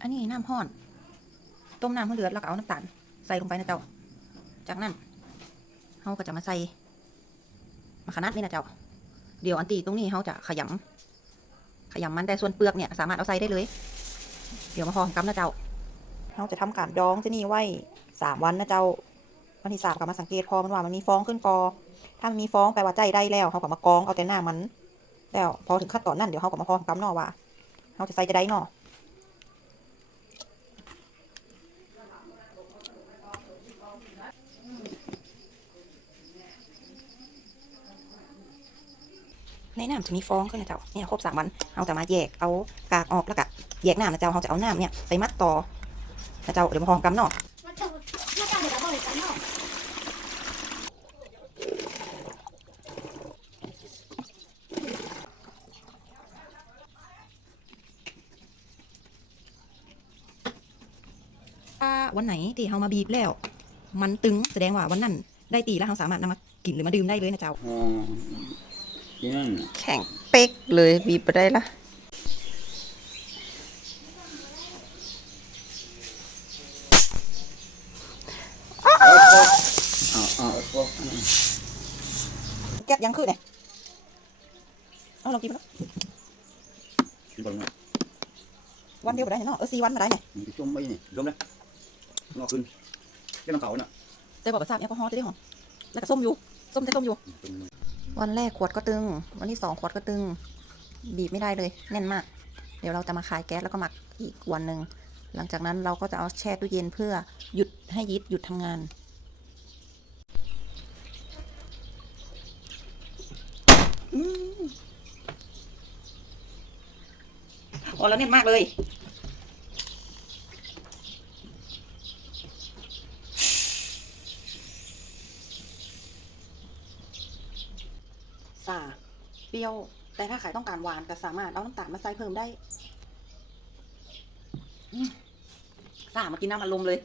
อันนี้น้ำห้อน ต้มน้ำให้เดือดแล้วก็เอาน้ำตาลใส่ลงไปนะเจ้า จากนั้นเราก็จะมาใส่มะขนัดนี่นะเจ้า เดี๋ยวอันตีตรงนี้เขาจะขยำขยำมันแต่ส่วนเปลือกเนี่ยสามารถเอาใส่ได้เลย เดี๋ยวมาพอกับนะเจ้าเราจะทำการดองที่นี่ไว้สามวันนะเจ้าวันที่สามก็มาสังเกตพอมันว่ามันมีฟองขึ้นกอ ถ้ามันมีฟองแปลว่าใจได้แล้วเขาก็มากรองเอาแต่หน้ามัน แล้วพอถึงขั้นตอนนั้นเดี๋ยวเขาก็มาพอกับนอว่าเขาจะใส่จะได้นอ ในน้ำจะมีฟองขึ้นนะเจ้าเนี่ยครบสามวันเราจะมาแยกเอากากออกแล้วก็แยกน้ำนะเจ้าเขาจะเอาน้ำเนี่ยไปมัดต่อนะเจ้าเดี๋ยวมาพอกับนอมาเจ้ามาเจ้าเดี๋ยวเราบอกเลยวันไหนที่เรามาบีบแล้ว มันตึงแสดงว่าวันนั้นได้ตีแล้วเราสามารถนำมากินหรือมาดื่มได้เลยนะเจ้าอ๋อที่นั่นน่ะแข็งเป๊กเลยบีบไปได้ละเอาเอาเอาเอาเอาแก๊สยังขึ้นเนี่ยเอาเรากินไปแล้วที่ตรงนั้นวันเดียวไปได้เนี่ยเนาะเออสี่วันมาได้เนี่ยมันจะจมไปนี่จมเลยงอกขึ้น แค่น้ำเขาน่ะแต่บอกประสาทแอลกอฮอล์จะได้หอมแล้วก็ส้มอยู่ ส้มแต่ส้มอยู่ วันแรกขวดก็ตึง วันที่สองขวดก็ตึง บีบไม่ได้เลย แน่นมาก เดี๋ยวเราจะมาคายแก๊สแล้วก็หมักอีกวันหนึ่ง หลังจากนั้นเราก็จะเอาแช่ตู้เย็นเพื่อหยุดให้ยีสต์หยุดทำงานอืมโอ้แล้วแน่นมากเลยาเปรี้ยว แต่ถ้าใครต้องการหวานก็สามารถเอาน้ำตาลมาใส่เพิ่มได้สามากินน้ำมันลมเลย